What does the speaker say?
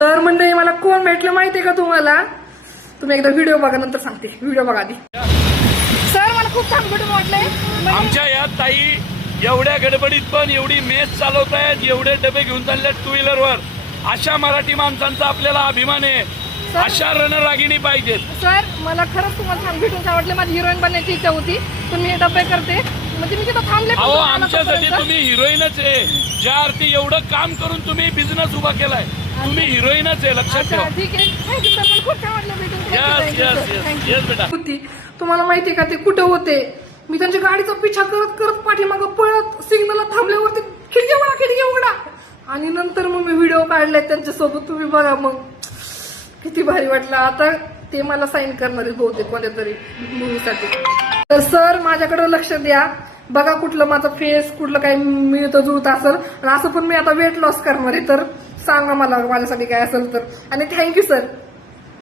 तर मंडळी मला कोण भेटलं माहितीये का तुम्हाला? तुम्ही एकदा व्हिडिओ बघा, नंतर सांगते. व्हिडिओ बघा आधी. सर मला खूप छान भेटून वाटलंय. आमच्या या ताई एवढ्या गडबडीत पण एवढी मेस चालवतायत, एवढे डबे घेऊन चाललेत टू व्हीलरवर. अशा मराठी माणसांचा आपल्याला अभिमान आहे. अशा रणरागिणी पाहिजेत. सर मला खरंच तुम्हाला छान भेटून आवडले. माझी हिरोईन बनण्याची इच्छा होती, पण मी हे डबे करते. म्हणजे मी तिथं थांबले. अहो आमच्यासाठी तुम्ही हिरोईनच आहे. ज्या अर्थी एवढं काम करून तुम्ही बिझनेस उभा केलाय, तुम्ही हिरोईनच आहे, लक्षात ठेवा. ठीक आहे, थँक्यू सर. मला खूप छान वाटलं भेटून. यस यस यस यस बेटा. तुम्हाला माहितीये का ते कुठं होते? मी त्यांच्या गाडीचा पिछा करत करत पाठीमागं पळत सिग्नलला थांबल्यावरती खिडकी उघडा आणि नंतर मग मी व्हिडिओ काढलाय त्यांच्यासोबत. तुम्ही बघा मग किती भारी वाटलं. आता ते मला साईन करणार आहे बहुतेक कोणत्या तरी मूवीसाठी. तर सर माझ्याकडे लक्ष द्या. बघा कुठलं माझं फेस कुठलं काही मिळतं जुळतं असेल. आणि असं पण मी आता वेट लॉस करणार आहे, तर सांगा मला माझ्यासाठी काय असेल तर. आणि थँक्यू सर.